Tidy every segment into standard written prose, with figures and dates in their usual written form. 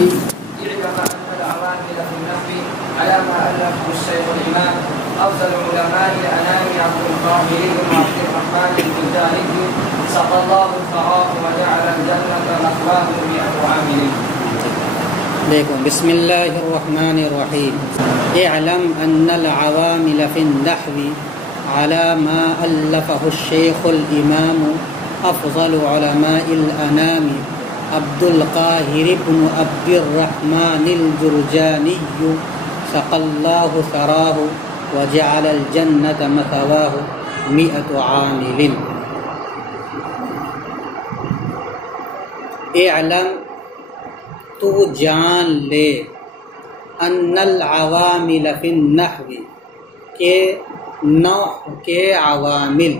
العامل اعلم أن العوامل في النحو على ما ألفه الشيخ الإمام أفضل علماء الأنام عبد القاهر بن عبد الرحمن البلداني سقى الله ثراه وجعل الجنة مثواه مئة عامل. دیکھو بسم اللہ الرحمن الرحیم. اعلم ان العوامل فی النحو على ما ألفه الشيخ الإمام أفضل علماء الأنام عبد القاهر بن عبد الرحمن الجرجاني سقى الله ثراه وجعل الجنة مثواه مئة عامل. اعلم تو جان لے ان العوامل فی النحو کہ نحو کے عوامل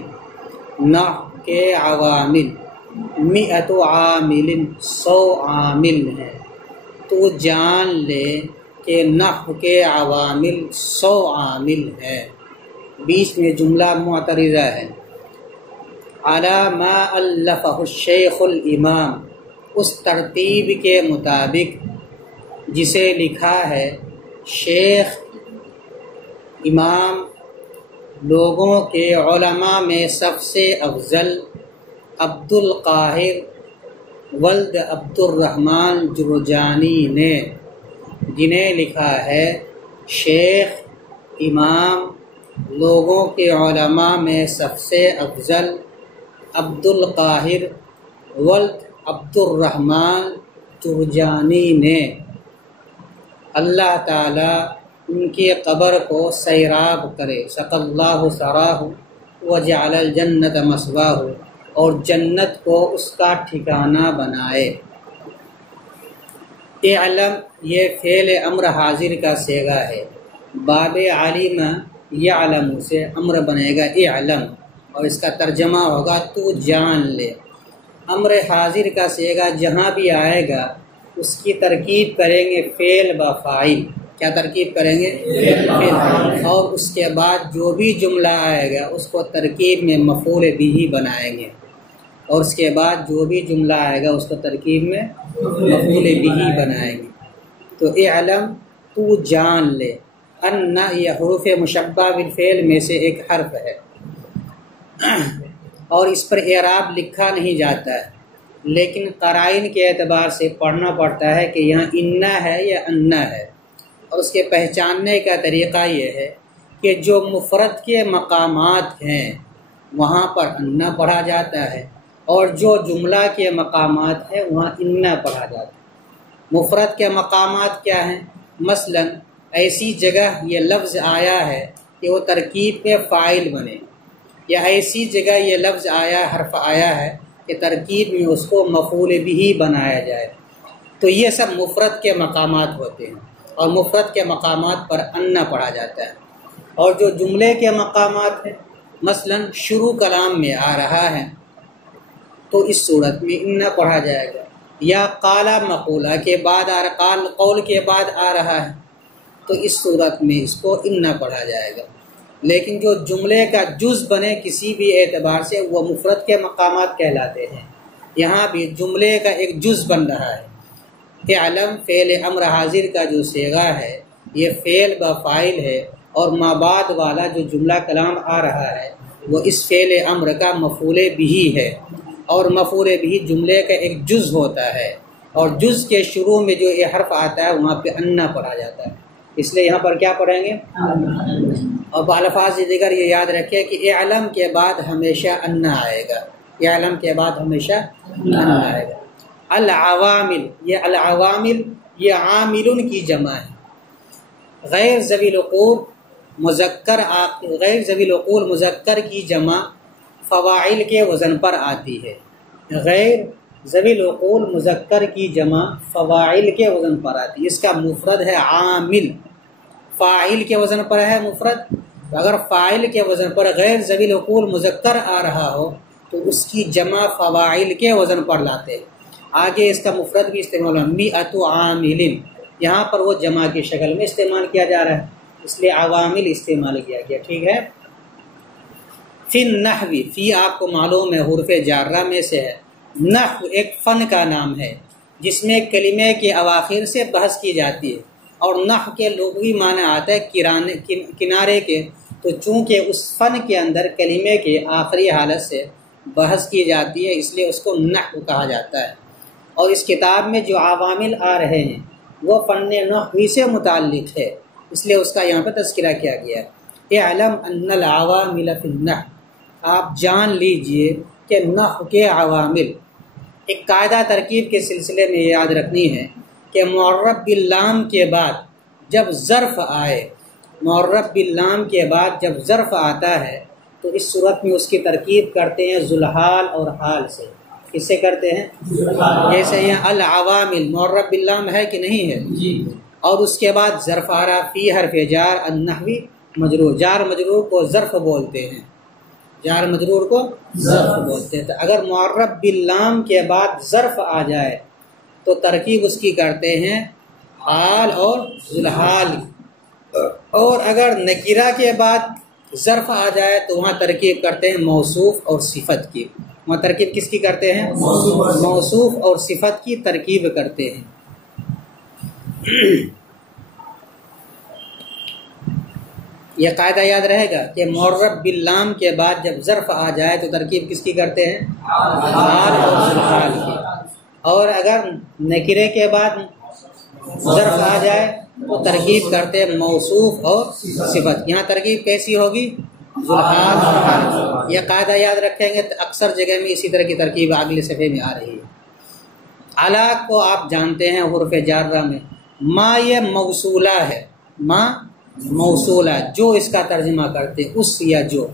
مئت عامل 100 عامل ہیں. تو جان لے کہ نحو کے عوامل 100 عامل ہیں. بیچ میں جملہ معترضہ ہے. علی ما الفہ الشیخ الامام، اس ترتیب کے مطابق جسے لکھا ہے شیخ امام لوگوں کے علماء میں سب سے افضل عبد القاہر ولد عبد الرحمن جرجانی نے، جنہیں لکھا ہے شیخ امام لوگوں کے علماء میں سب سے افضل عبد القاہر ولد عبد الرحمن جرجانی نے. اللہ تعالیٰ ان کی قبر کو سیراب کرے. سقى الله ثراه وجعل الجنة مثواه، اور جنت کو اس کا ٹھکانہ بنائے. اعلم یہ فعل امر حاضر کا صیغہ ہے. باب علم یعلم سے امر بنے گا اعلم، اور اس کا ترجمہ ہوگا تو جان لے. امر حاضر کا صیغہ جہاں بھی آئے گا اس کی ترکیب کریں گے فعل با فاعل. کیا ترکیب کریں گے؟ فعل. اور اس کے بعد جو بھی جملہ آئے گا اس کو ترکیب میں مفعول بھی بنائیں گے. اور اس کے بعد جو بھی جملہ آئے گا اس کو ترکیب میں مفعول بھی بنائیں گے. تو اعلم تو جان لے. ان یہ حروف مشبہ بالفعل میں سے ایک حرف ہے اور اس پر اعراب لکھا نہیں جاتا ہے، لیکن قرائن کے اعتبار سے پڑھنا پڑتا ہے کہ یہاں انا ہے یا انا ہے. اور اس کے پہچاننے کا طریقہ یہ ہے کہ جو مفرد کے مقامات ہیں وہاں پر انا پڑھا جاتا ہے، اور جو جملہ کے مقامات ہیں وہاں انا پڑھا جاتا ہے. مفرد کے مقامات کیا ہیں؟ مثلا ایسی جگہ یہ لفظ آیا ہے کہ وہ ترکیب میں فاعل بنے، یا ایسی جگہ یہ لفظ آیا حرف آیا ہے کہ ترکیب میں اس کو مفعول بھی بنایا جائے. تو یہ سب مفرد کے مقامات ہوتے ہیں، اور مفرد کے مقامات پر انا پڑھا جاتا ہے. اور جو جملے کے مقامات ہیں مثلا شروع کلام میں آ رہا ہے تو اس صورت میں انا پڑھا جائے گا. یا قالا مقولہ کے بعد قول کے بعد آ رہا ہے تو اس صورت میں اس کو انا پڑھا جائے گا. لیکن جو جملے کا جز بنے کسی بھی اعتبار سے وہ مفرد کے مقامات کہلاتے ہیں. یہاں بھی جملے کا ایک جز بن رہا ہے. اعلم فعل امر حاضر کا جو صیغہ ہے یہ فعل با فاعل ہے، اور ما بعد والا جو جملہ کلام آ رہا ہے وہ اس فعل امر کا مفعول بھی ہے. اور مفعول بھی جملے کا ایک جز ہوتا ہے، اور جز کے شروع میں جو یہ حرف آتا ہے وہاں پہ انا پڑھا جاتا ہے. اس لیے یہاں پر کیا پڑھیں گے؟ اور بالفاظ دیگر یہ یاد رکھیں کہ اعلم کے بعد ہمیشہ انا آئے گا. اعلم کے بعد ہمیشہ انا آئے گا. العوامل یہ عاملن کی جمع ہے. غیر ذوی العقول مذکر کی جمع فواعل کے وزن پر آتی ہے. غیر ذوی العقول مذکر کی جمع فواعل کے وزن پر آتی ہے. اس کا مفرد ہے عامل. فاعل کے وزن پر ہے مفرد. اگر فاعل کے وزن پر غیر ذوی العقول مذکر آ رہا ہو تو اس کی جمع فواعل کے وزن پر لاتے ہیں. آگے اس کا مفرد بھی استعمال ہے مئۃ عامل. یہاں پر وہ جمع کی شکل میں استعمال کیا جا رہا ہے، اس لیے عوامل استعمال کیا گیا. ٹھیک ہے. فی النحو، فی آپ کو معلوم ہے حروف جارہ میں سے ہے. نحو ایک فن کا نام ہے، جس میں کلمے کے اواخر سے بحث کی جاتی ہے، اور نحو کے لغوی معنی آتا ہے کنارے کے، تو چونکہ اس فن کے اندر کلمے کے آخری حالت سے بحث کی جاتی ہے اس لیے اس کو نحو کہا جاتا ہے۔ اور اس کتاب میں جو عوامل آ رہے ہیں وہ فن نحوی سے متعلق ہے، اس لیے اس کا یہاں پہ تذکرہ کیا گیا ہے۔ اعلم ان العوامل فی النحو، آپ جان لیجئے کہ نحو کے عوامل، ایک قاعدہ ترکیب کے سلسلے میں یاد رکھنی ہے کہ معرب باللام کے بعد جب ظرف آئے، معرب باللام کے بعد جب ظرف آتا ہے تو اس صورت میں اس کی ترکیب کرتے ہیں ذوالحال اور حال سے۔ کس سے کرتے ہیں؟ جیسے یہاں العوامل معرب باللام ہے کہ نہیں ہے جی، اور اس کے بعد ظرف آ رہا فی حرف جار النحوی مجرور، جار مجرور کو ظرف بولتے ہیں، جار مجرور کو ظرف بولتے ہیں۔ تو اگر معرب باللام کے بعد ظرف آ جائے تو ترکیب اس کی کرتے ہیں حال اور ذوالحال، اور اگر نکرہ کے بعد ظرف آ جائے تو وہاں ترکیب کرتے ہیں موصوف اور صفت کی۔ وہاں ترکیب کس کی کرتے ہیں؟ موصوف اور صفت کی ترکیب کرتے ہیں۔ یہ قاعدہ یاد رہے گا کہ معرب باللام کے بعد جب ظرف آ جائے تو ترکیب کس کی کرتے ہیں؟ حال اور ذوالحال کی، اور اگر نکرے کے بعد ظرف آ جائے تو ترکیب کرتے ہیں موصوف اور صفت۔ یہاں ترکیب کیسی ہوگی؟ ذوالحال اور حال۔ یہ قاعدہ یاد رکھیں گے تو اکثر جگہ میں اسی طرح کی ترکیب اگلے صفحے میں آ رہی ہے۔ علا کو آپ جانتے ہیں حروف جارہ میں، ما یہ موصولہ ہے، ما موصولہ جو اس کا ترجمہ کرتے اس یا جو۔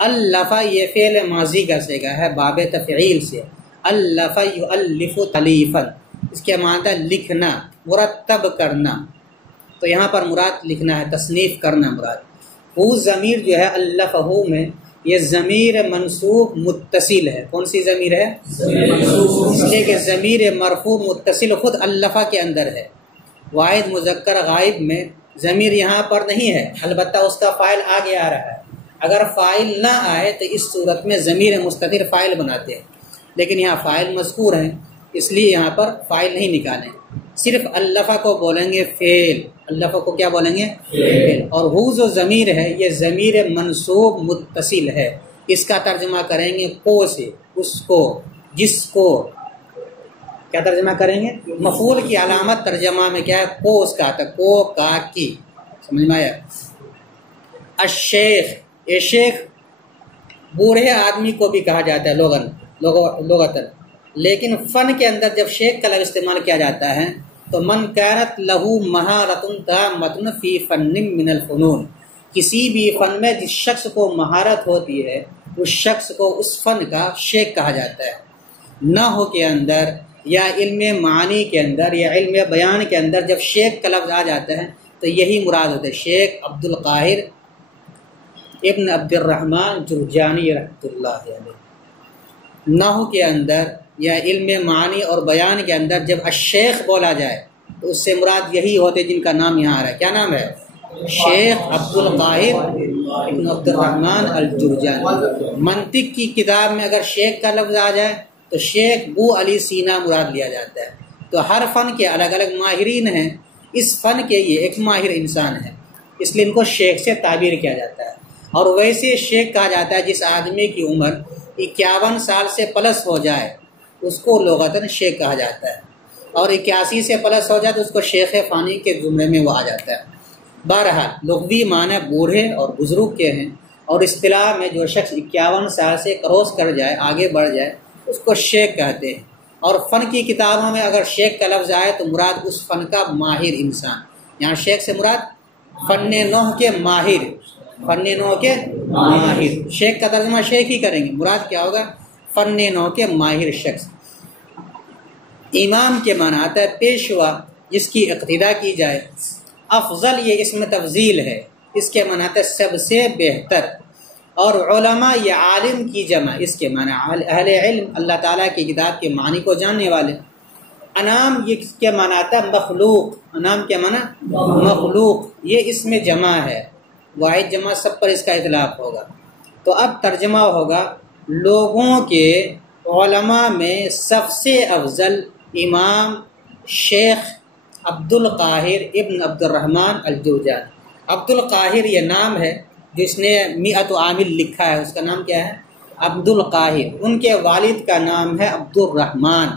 الفا یہ فعل ماضی کا صیغہ ہے باب تفعیل سے، الف یؤلف تلیفا، اس کے معنی لکھنا، مرتب کرنا، تو یہاں پر مراد لکھنا ہے، تصنیف کرنا مراد۔ وہ ضمیر جو ہے الفہ میں، یہ ضمیر منصوب متصل ہے۔ کون سی ضمیر ہے؟ اس لیے کہ ضمیر مرفوع متصل خود الفہ کے اندر ہے۔ واحد مذکر غائب میں ضمیر یہاں پر نہیں ہے، البتہ اس کا فاعل آگے آ رہا ہے۔ اگر فاعل نہ آئے تو اس صورت میں ضمیر مستتر فاعل بناتے ہیں، لیکن یہاں فاعل مذکور ہیں اس لیے یہاں پر فاعل نہیں نکالیں، صرف الفہ کو بولیں گے فعل، الفہ کو کیا بولیں گے؟ فعل۔ اور ہو جو ضمیر ہے یہ ضمیر منصوب متصل ہے، اس کا ترجمہ کریں گے کو سے، اس کو، جس کو، کیا ترجمہ کریں گے؟ مفعول کی علامت ترجمہ میں کیا ہے؟ کو اس کا آتا ہے، کو کا کی، سمجھ میں آیا؟ الشیخ، یہ شیخ بوڑھے آدمی کو بھی کہا جاتا ہے لغتاً، لیکن فن کے اندر جب شیخ کا لفظ استعمال کیا جاتا ہے تو من کانت لہو مہارۃ تامۃ فی فن من الفنون، کسی بھی فن میں جس شخص کو مہارت ہوتی ہے اس شخص کو اس فن کا شیخ کہا جاتا ہے۔ نحو کے اندر یا علم معانی کے اندر یا علم بیان کے اندر جب شیخ کا لفظ آ جاتا ہے تو یہی مراد ہوتا ہے۔ شیخ عبد القاہر ابن عبد الرحمن جرجانی رحمۃ اللہ علیہ۔ نحو کے اندر یا علم معانی اور بیان کے اندر جب الشیخ بولا جائے تو اس سے مراد یہی ہوتے جن کا نام یہاں آ رہا ہے۔ کیا نام ہے؟ شیخ عبد القاہر ابن عبد الرحمن الجرجانی۔ منطق کی کتاب میں اگر شیخ کا لفظ آ جائے تو شیخ بو علی سینا مراد لیا جاتا ہے۔ تو ہر فن کے الگ الگ ماہرین ہیں، اس فن کے یہ ایک ماہر انسان ہے، اس لیے ان کو شیخ سے تعبیر کیا جاتا ہے۔ اور ویسے شیخ کہا جاتا ہے جس آدمی کی عمر 51 سال سے پلس ہو جائے اس کو لغتاً شیخ کہا جاتا ہے، اور 81 سے پلس ہو جائے تو اس کو شیخ فانی کے زمرے میں وہ آ جاتا ہے۔ بہرحال لغوی معنی بوڑھے اور بزرگ کے ہیں، اور اصطلاح میں جو شخص 51 سال سے کروس کر جائے، آگے بڑھ جائے، اس کو شیخ کہتے ہیں۔ اور فن کی کتابوں میں اگر شیخ کا لفظ آئے تو مراد اس فن کا ماہر انسان، یہاں شیخ سے مراد فن نحو کے ماہر، فن نحو کے ماہر۔ شیخ کا ترجمہ شیخ ہی کریں گے، مراد کیا ہوگا؟ فن نحو کے ماہر شخص۔ امام کے معنی آتا ہے پیشوا، جس کی اقتدا کی جائے۔ افضل یہ اسم تفضیل ہے، اس کے معنی آتا ہے سب سے بہتر۔ اور علماء یہ عالم کی جمع، اس کے معنی اہل علم، اللہ تعالیٰ کی کتاب کے معنی کو جاننے والے۔ انام یہ اس کے معنی آتا ہے مخلوق، انام کے معنی مخلوق، یہ اس میں جمع ہے، واحد جمع سب پر اس کا اطلاق ہوگا۔ تو اب ترجمہ ہوگا لوگوں کے علماء میں سب سے افضل امام شیخ عبد القاہر ابن عبد الرحمن الجرجانی۔ عبد القاہر یہ نام ہے، جس نے مئۃ عامل لکھا ہے اس کا نام کیا ہے؟ عبد القاہر۔ ان کے والد کا نام ہے عبد الرحمن۔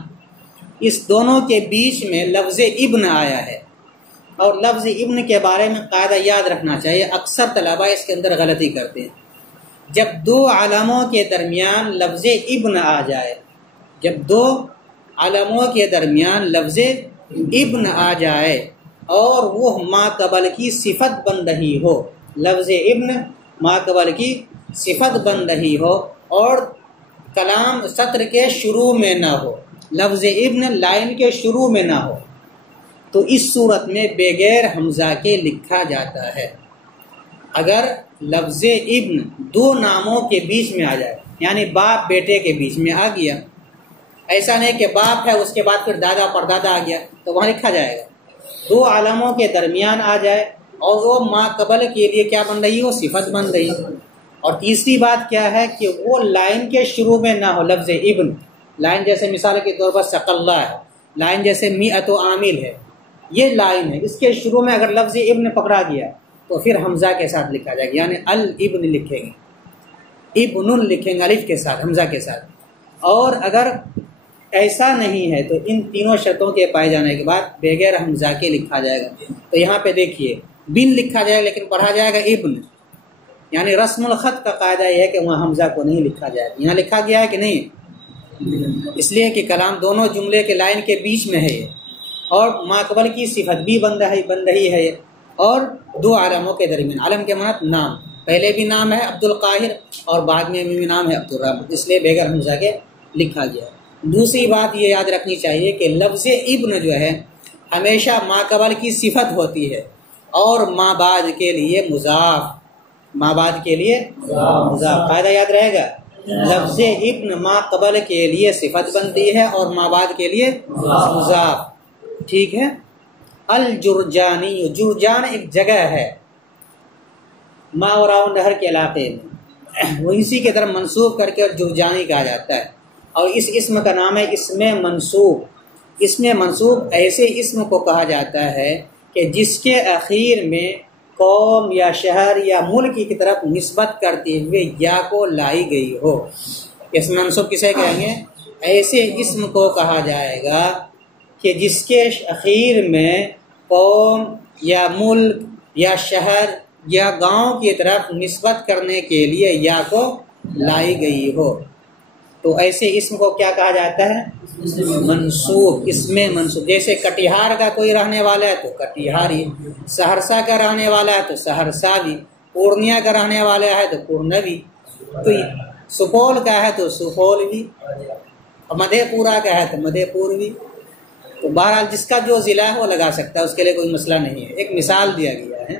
اس دونوں کے بیچ میں لفظ ابن آیا ہے، اور لفظ ابن کے بارے میں قاعدہ یاد رکھنا چاہیے، اکثر طلبہ اس کے اندر غلطی کرتے ہیں۔ جب دو علموں کے درمیان لفظ ابن آ جائے، جب دو علموں کے درمیان لفظ ابن آ جائے اور وہ ما قبل کی صفت بن رہی ہو، لفظ ابن ما قبل کی صفت بن رہی ہو اور کلام سطر کے شروع میں نہ ہو، لفظ ابن لائن کے شروع میں نہ ہو، تو اس صورت میں بغیر حمزہ کے لکھا جاتا ہے۔ اگر لفظ ابن دو ناموں کے بیچ میں آ جائے، یعنی باپ بیٹے کے بیچ میں آ گیا، ایسا نہیں کہ باپ ہے اس کے بعد پھر دادا پردادا آ گیا، تو وہاں لکھا جائے گا۔ دو عالموں کے درمیان آ جائے اور وہ ما قبل کے لیے کیا بن رہی ہو؟ صفت بن رہی ہو۔ اور تیسری بات کیا ہے کہ وہ لائن کے شروع میں نہ ہو، لفظ ابن لائن جیسے مثال کے طور پر ثقلہ ہے، لائن جیسے مئۃ عامل ہے، یہ لائن ہے، اس کے شروع میں اگر لفظ ابن پکڑا گیا تو پھر حمزہ کے ساتھ لکھا جائے گا، یعنی الابن لکھیں گے، ابن لکھیں گے الف کے ساتھ، حمزہ کے ساتھ۔ اور اگر ایسا نہیں ہے تو ان تینوں شرطوں کے پائے جانے کے بعد بغیر حمزہ کے لکھا جائے گا۔ تو یہاں پہ دیکھیے بن لکھا جائے گا لیکن پڑھا جائے گا ابن، یعنی رسم الخط کا قاعدہ یہ ہے کہ وہاں حمزہ کو نہیں لکھا جائے گا۔ یہاں لکھا گیا ہے کہ نہیں؟ اس لیے کہ کلام دونوں جملے کے لائن کے بیچ میں ہے یہ، اور ما قبل کی صفت بھی بن رہی ہے، اور دو عالموں کے درمیان، عالم کے معنی نام، پہلے بھی نام ہے عبد القاہر اور بعد میں بھی نام ہے عبد الرحمن، اس لیے بغیر حمزہ کے لکھا گیا۔ دوسری بات یہ یاد رکھنی چاہیے کہ لفظ ابن جو ہے ہمیشہ ما قبل کی صفت ہوتی ہے اور ما بعد کے لیے مضاف، ما بعد کے لیے مضاف، قاعدہ یاد رہے گا۔ لفظ ابن ما قبل کے لیے صفت بنتی ہے اور ما بعد کے لیے مضاف، ٹھیک ہے۔ الجرجانی، جرجان ایک جگہ ہے ماوراء نہر کے علاقے میں، وہ اسی کی طرف منسوب کر کے جرجانی کہا جاتا ہے، اور اس اسم کا نام ہے اسم منسوب۔ اسم منسوب ایسے اسم کو کہا جاتا ہے کہ جس کے اخیر میں قوم یا شہر یا ملک کی طرف نسبت کرتے ہوئے یا کو لائی گئی ہو۔ اسم منسوب کسے کہیں گے؟ ایسے اسم کو کہا جائے گا کہ جس کے اخیر میں قوم یا ملک یا شہر یا گاؤں کی طرف نسبت کرنے کے لیے یا کو لائی گئی ہو، تو ایسے اسم کو کیا کہا جاتا ہے؟ منسوب، اسم منسوب۔ جیسے کٹیہار کا کوئی رہنے والا ہے تو کٹیہاری، سہرسہ کا رہنے والا ہے تو سہرساوی، پورنیہ کا رہنے والا ہے تو پورنوی، تو سپول کا ہے تو سپولوی، مدھے پورہ کا ہے تو مدھے پوروی۔ تو بہرحال جس کا جو ضلع ہے وہ لگا سکتا ہے، اس کے لیے کوئی مسئلہ نہیں ہے، ایک مثال دیا گیا ہے۔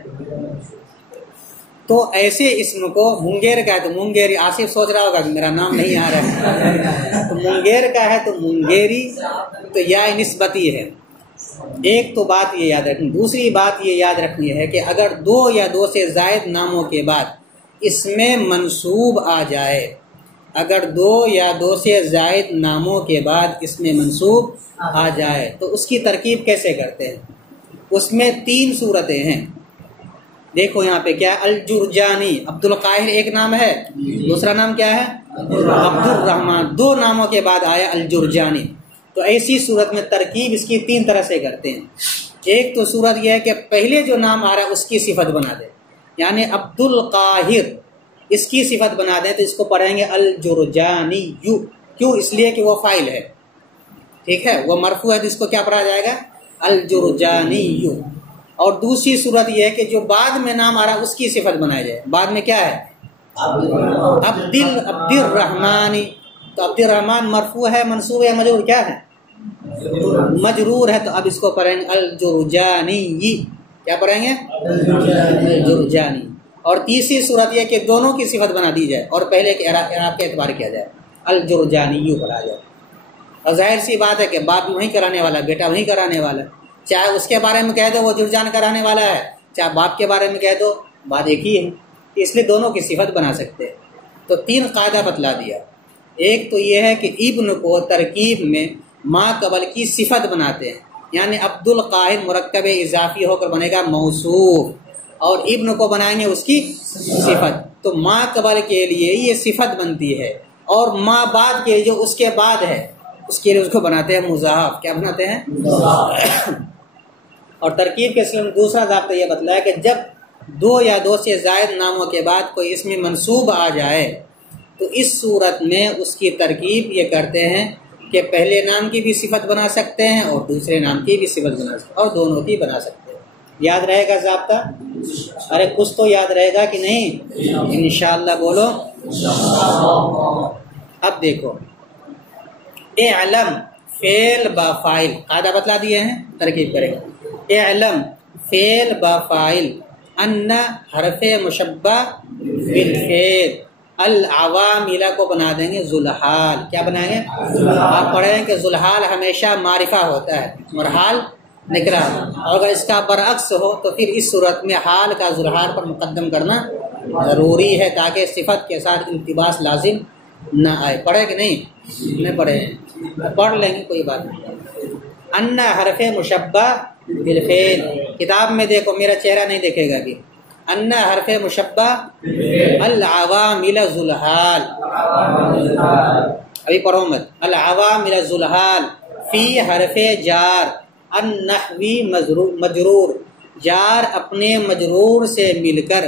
تو ایسے اسم کو منگیر کا ہے تو منگیری، آصف سوچ رہا ہوگا کہ میرا نام نہیں آ رہا ہے، تو منگیر کا ہے تو منگیری، تو یا نسبتی ہے۔ ایک تو بات یہ یاد رکھنی، دوسری بات یہ یاد رکھنی ہے کہ اگر دو یا دو سے زائد ناموں کے بعد اسم منسوب آ جائے، اگر دو یا دو سے زائد ناموں کے بعد اسم منسوب آ جائے تو اس کی ترکیب کیسے کرتے ہیں؟ اس میں تین صورتیں ہیں۔ دیکھو یہاں پہ کیا ہے، الجرجانی، عبد القاہر ایک نام ہے، دوسرا نام کیا ہے؟ عبد الرحمن، دو ناموں کے بعد آیا الجرجانی۔ تو ایسی صورت میں ترکیب اس کی تین طرح سے کرتے ہیں۔ ایک تو صورت یہ ہے کہ پہلے جو نام آ رہا ہے اس کی صفت بنا دیں، یعنی عبد القاہر اس کی صفت بنا دیں تو اس کو پڑھیں گے الجرجانی، کیوں؟ اس لیے کہ وہ فاعل ہے، ٹھیک ہے، وہ مرفوع ہے تو اس کو کیا پڑھا جائے گا؟ الجرجانی۔ اور دوسری صورت یہ ہے کہ جو بعد میں نام آ رہا ہے اس کی صفت بنائی جائے، بعد میں کیا ہے؟ عبد الرحمن، تو عبد الرحمن مرفوع ہے، منصوب ہے، مجرور کیا ہے؟ مجرور ہے، تو اب اس کو پڑھیں گے الجرجانی، کیا پڑھیں گے؟ الجرجانی۔ اور تیسری صورت یہ کہ دونوں کی صفت بنا دی جائے اور پہلے کے اعراب کے اعتبار کیا جائے، الجرجانی پڑھا جائے۔ اور ظاہر سی بات ہے کہ باپ وہیں کرانے والا، بیٹا وہیں کرانے والا، چاہے اس کے بارے میں کہہ دو وہ جرجان کا رہنے والا ہے، چاہے باپ کے بارے میں کہہ دو، بات ایک ہی ہے، اس لیے دونوں کی صفت بنا سکتے ہیں۔ تو تین قاعدہ بتلا دیا۔ ایک تو یہ ہے کہ ابن کو ترکیب میں ما قبل کی صفت بناتے ہیں، یعنی عبد القاہر مرکب اضافی ہو کر بنے گا موصوف، اور ابن کو بنائیں گے اس کی صفت، تو ما قبل کے لیے یہ صفت بنتی ہے، اور ما بعد کے جو اس کے بعد ہے اس کے لیے اس کو بناتے ہیں مضاف۔ کیا بناتے ہیں؟ اور ترکیب کے سلسلے میں دوسرا ضابطہ یہ بتلایا کہ جب دو یا دو سے زائد ناموں کے بعد کوئی اسم منصوب آ جائے تو اس صورت میں اس کی ترکیب یہ کرتے ہیں کہ پہلے نام کی بھی صفت بنا سکتے ہیں اور دوسرے نام کی بھی صفت بنا سکتے ہیں، اور دونوں کی بنا سکتے ہیں۔ یاد رہے گا ضابطہ؟ ارے کچھ تو یاد رہے گا کہ نہیں؟ انشاءاللہ بولو۔ اب دیکھو، اعلم فعل با فاعل قاعدہ بتلا دیے ہیں، ترکیب کرے گا۔ اعلم فعل با فاعل، ان حرف مشبہ بالفعل، العوامل کو بنا دیں گے ذوالحال۔ کیا بنائیں گے؟ آپ پڑھیں کہ ذوالحال ہمیشہ معرفہ ہوتا ہے اور حال نکلا، اور اگر اس کا برعکس ہو تو پھر اس صورت میں حال کا ذوالحال پر مقدم کرنا ضروری ہے تاکہ صفت کے ساتھ التباس لازم نہ آئے۔ پڑھے کہ نہیں پڑھے ہیں؟ پڑھ لیں گے، کوئی بات نہیں۔ ان حرف مشبہ بالفعل، کتاب میں دیکھو، میرا چہرہ نہیں دیکھے گا ابھی۔ ان حرف مشبہ، العوامل ذوالحال، ابھی پڑھو مت، العوامل ذوالحال، فی حرف جار، النحوی مجرور، جار اپنے مجرور سے مل کر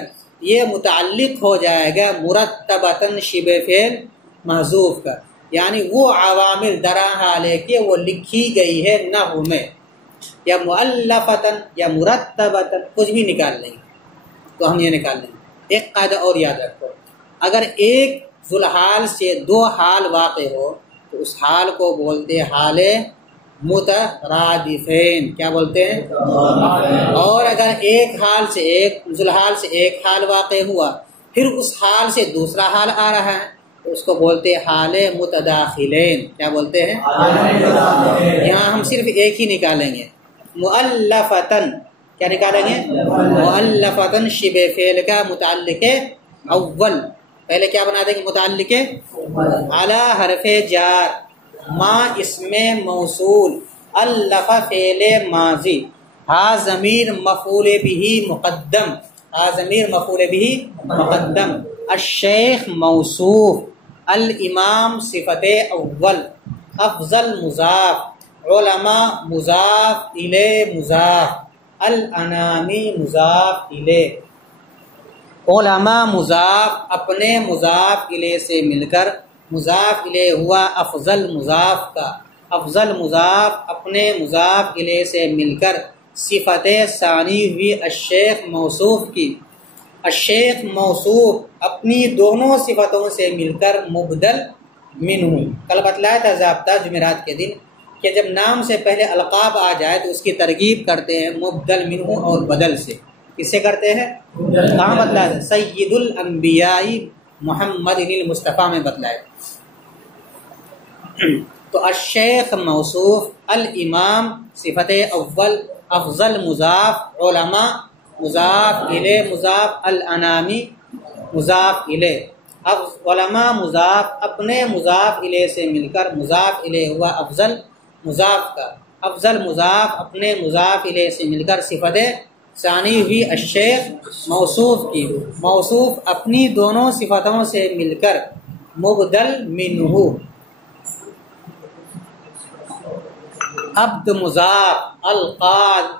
یہ متعلق ہو جائے گا مرتبتاً شبہ فعل محذوف کا، یعنی وہ عوامل درا حال ہے کہ وہ لکھی گئی ہے نحو میں، یا مؤلفتاً یا مرتبتاً، کچھ بھی نکال لیں گے تو ہم یہ نکال لیں گے۔ ایک قاعدہ اور یاد رکھو، اگر ایک ذوالحال سے دو حال واقع ہو تو اس حال کو بولتے حال مترادفین۔ کیا بولتے ہیں؟ اور اگر ایک حال سے ذوالحال سے ایک حال واقع ہوا پھر اس حال سے دوسرا حال آ رہا ہے تو اس کو بولتے حال متداخلین۔ کیا بولتے ہیں؟ یہاں ہم صرف ایک ہی نکالیں گے، مؤلفتاً۔ کیا نکالیں گے؟ مؤلفتاً شبہ فعل کا متعلق اول، پہلے کیا بنا دیں گے؟ متعلق علی حرف جار، ما اسم موصول، الف فعل ماضی، ہا ضمیر مفعول به مقدم، ہا ضمیر مفعول به مقدم، الشیخ موصوف، الامام صفت اول، افضل مضاف، علماء مضاف الیہ مضاف، الانامی مضاف الیہ۔ علماء مضاف اپنے مضاف الیہ سے مل کر مضاف الیہ ہوا افضل مضاف کا، افضل مضاف اپنے مضاف الیہ سے مل کر صفت ثانی ہوئی الشیخ موصوف کی، الشیخ موصوف اپنی دونوں صفتوں سے مل کر مبدل منہ۔ کل بتلایا تھا ضابطہ جمعرات کے دن کہ جب نام سے پہلے القاب آ جائے تو اس کی ترکیب کرتے ہیں مبدل منہ اور بدل سے۔ کس سے کرتے ہیں؟ کہاں بتلایا تھا؟ سید الانبیاء محمد المصطفیٰ میں بتلایا۔ تو الشیخ موصوف، الامام صفت اول، افضل مضاف، علماء مضاف الیہ مضاف، الانامی مضاف الیہ۔ اب علماء مضاف اپنے مضاف الیہ سے مل کر مضاف الیہ ہوا افضل مضاف کا، افضل مضاف اپنے مضاف الیہ سے مل کر صفت ثانی ہوئی الشیخ موصوف کی، موصوف اپنی دونوں صفتوں سے مل کر مبدل منہ۔ عبد مضاف،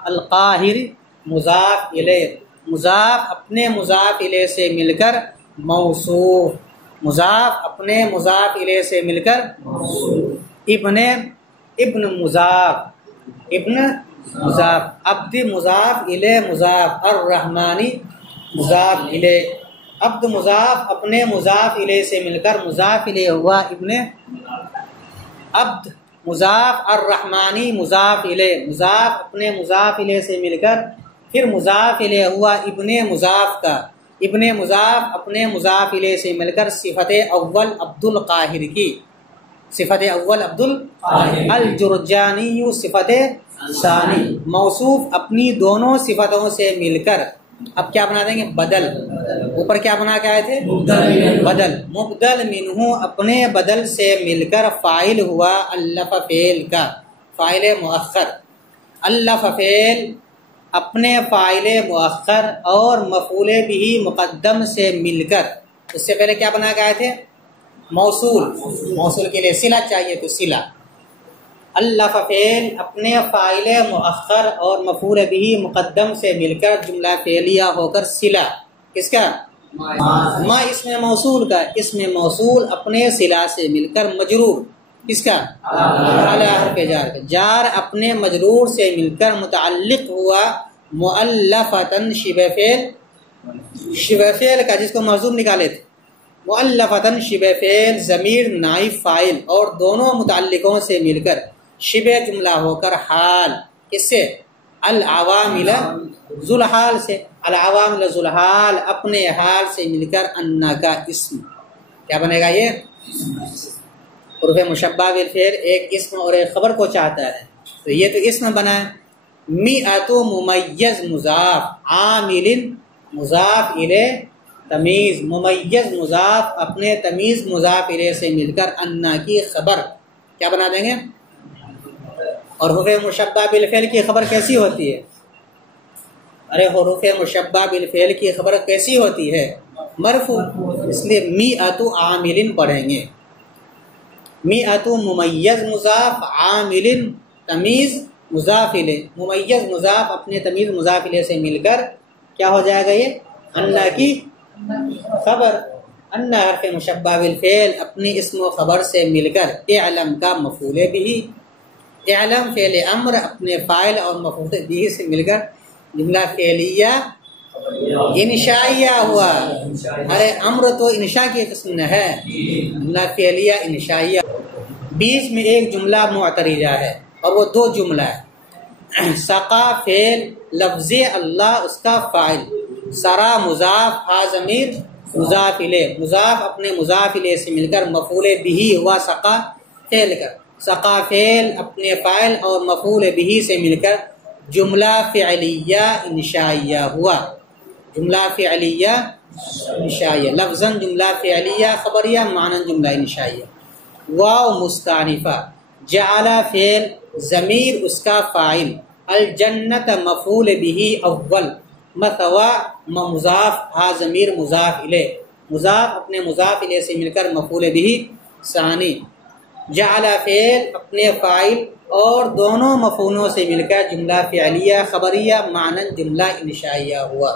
القاہر مضاف الیہ، مضاف اپنے مضاف الیہ سے مل کر موصوف، مضاف اپنے مضاف الیہ سے مل کر ابن مضاف، ابن مضاف، عبد مضاف الیہ مضاف، الرحمانی مضاف الیہ۔ عبد مضاف اپنے مضاف الیہ سے مل کر مضاف الیہ ہوا ابن عبد، مضاف الرحمانی مضاف الیہ، مضاف اپنے مضاف الیہ سے مل کر پھر مضاف الیہ ہوا ابن مضاف کا، ابن مضاف اپنے مضاف الیہ سے مل کر صفت اول عبد القاہر کی، صفت اول عبد القاہر، الجرجانی صفت ثانی، موصوف اپنی دونوں صفتوں سے مل کر اب کیا بنا دیں گے؟ بدل. اوپر کیا بنا کے آئے تھے؟ بدل. مبدل منہ اپنے بدل سے مل کر فاعل ہوا الف فعل کا، فاعل مؤخر. الف فعل اپنے فاعل مؤخر اور مفعول بھی مقدم سے مل کر، اس سے پہلے کیا بنا کے آئے تھے؟ موصول. موصول کے لیے صلہ چاہیے تو صلہ. الف فعل اپنے فاعل مؤخر اور مفعول بھی مقدم سے مل کر جملہ فعلیہ ہو کر صلہ کس کا؟ ما اسم موصول کا. اسم موصول اپنے صلہ سے مل کر مجرور کس کا؟ اعلی حرف جار کا. جار اپنے مجرور سے مل کر متعلق ہوا مؤلفتن شبہ فعل، شبہ فعل کا جس کو محذوف نکالے تھے. مؤلفتن شبہ فعل ضمیر نائب فاعل اور دونوں متعلقوں سے مل کر شبہ جملہ ہو کر حال کس سے؟ العوامل ذوالحال سے. العوامل ذوالحال اپنے حال سے مل کر انا کا اسم کیا بنے گا؟ یہ حروف مشبہ بالفعل ایک اسم اور ایک خبر کو چاہتا ہے تو یہ تو اسم بنا ہے. میعۃ ممیز مضاف، عامل مضاف الیہ تمیز، ممیز مضاف اپنے تمیز مضاف الیہ سے مل کر انا کی خبر کیا بنا دیں گے؟ اور حروف مشبہ بالفعل کی خبر کیسی ہوتی ہے؟ ارے حروف مشبہ بالفعل کی خبر کیسی ہوتی ہے؟ مرفوع. اس لیے میعۃ عامل پڑھیں گے. میعۃ ممیز مضاف، عامل تمیز مضاف الیہ. ممیز مضاف اپنے تمیز مضاف الیہ سے مل کر کیا ہو جائے گا؟ یہ انا کی خبر. انا حرف مشبہ بالفعل اپنی اسم و خبر سے مل کر اعلم کا مفعول بھی. اعلم فعل امر اپنے فاعل اور مفعول بھی سے مل کر جملہ فعلیہ انشائیہ ہوا. ارے امر تو انشاء کی قسم ہے، جملہ فعلیہ انشائیہ. بیچ میں ایک جملہ معترضہ ہے اور وہ دو جملہ ہے. سقا فعل لفظ اللہ اس کا فاعل، سرا مضاف ہا ضمیر مضاف الیہ. مضاف اپنے مضاف الیہ سے مل کر مفعول بھی ہوا سقا فعل کا. سقا فعل اپنے فاعل اور مفعول بھی سے مل کر جملہ فعلیہ انشائیہ ہوا. جملہ فعلیہ انشائیہ، لفظاً جملہ فعلیہ خبریہ، معنی جملہ انشائیہ. واو مستانفہ، جعل فعل ضمیر اس کا فاعل، الجنت مفعول بھی اول، مثوا مضاف ہا ضمیر مضاف الیہ. مضاف اپنے مضاف الیہ سے مل کر مفعول بھی ثانی. جعل فعل اپنے فاعل اور دونوں مفعولوں سے مل کر جملہ فعلیہ خبریہ معنی جملہ انشائیہ ہوا.